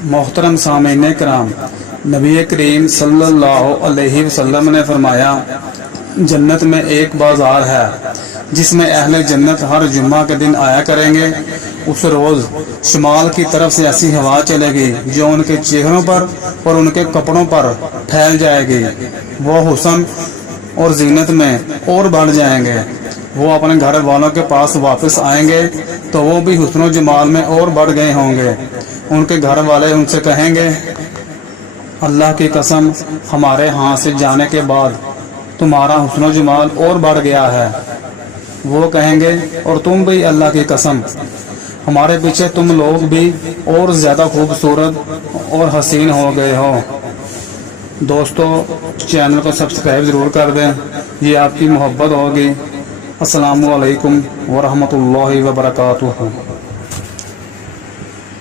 मोहतरम सामीन कराम, नबी करीम सल्लल्लाहु अलैहि वसल्लम ने फरमाया, जन्नत में एक बाजार है जिसमें अहले जन्नत हर जुम्मा के दिन आया करेंगे। उस रोज़ शुमाल की तरफ से ऐसी हवा चलेगी जो उनके चेहरों पर और उनके कपड़ों पर फैल जाएगी। वो हुस्न और जीनत में और बढ़ जाएंगे। वो अपने घर वालों के पास वापस आएंगे तो वो भी हुस्न जमाल में और बढ़ गए होंगे। उनके घर वाले उनसे कहेंगे, अल्लाह की कसम, हमारे हाथ से जाने के बाद तुम्हारा हुस्न जमाल और बढ़ गया है। वो कहेंगे, और तुम भी, अल्लाह की कसम, हमारे पीछे तुम लोग भी और ज़्यादा खूबसूरत और हसीन हो गए हो। दोस्तों, चैनल को सब्सक्राइब ज़रूर कर दें, ये आपकी मोहब्बत होगी। अस्सलामु अलैकुम वरहमतुल्लाहि वबरकातुहू।